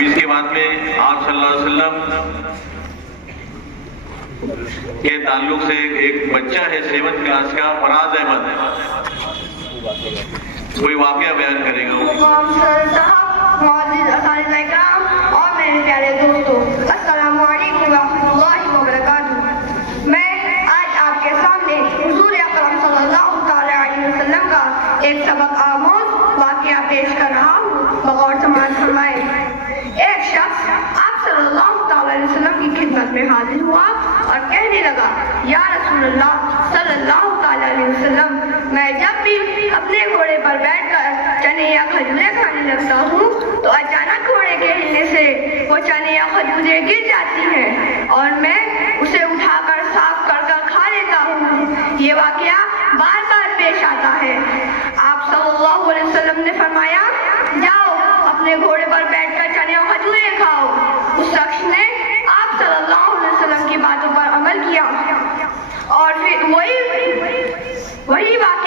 اس کے بعد میں آپ صلی اللہ علیہ وسلم کے تعلق سے ایک بچہ ہے 7th کلاس کا، فراز احمد، کوئی واقعہ بیان کرے گا. اور میرے پیارے دوستوں، السلام علیکم ورحمۃ اللہ وبرکاتہ. میں آج آپ کے سامنے حضور اکرم صلی اللہ تعالیٰ علیہ وسلم کا ایک سبق آموز واقعہ پیش کر رہا ہوں. بغور سماعت فرمائے. ایک شخص آپ صلی اللہ تعالیٰ علیہ وسلم کی خدمت میں حاضر ہوا اور کہنے لگا، یا رسول اللہ صلی اللہ تعالیٰ علیہ وسلم، میں جب بھی اپنے گھوڑے پر بیٹھ کر چنے یا کھجوریں کھانے لگتا ہوں تو اچانک گھوڑے کے ہلنے سے وہ چنے یا کھجوریں گر جاتی ہیں اور میں اسے اٹھا کر صاف کر کھا لیتا ہوں. یہ واقعہ بار بار پیش آتا ہے. آپ صلی اللہ علیہ وسلم نے فرمایا، جاؤ اپنے گھوڑے پر بیٹھ کر چنے اور کھجوریں کھاؤ. اس شخص نے آپ صلی اللہ علیہ وسلم کی باتوں پر عمل کیا اور پھر وہی واقعہ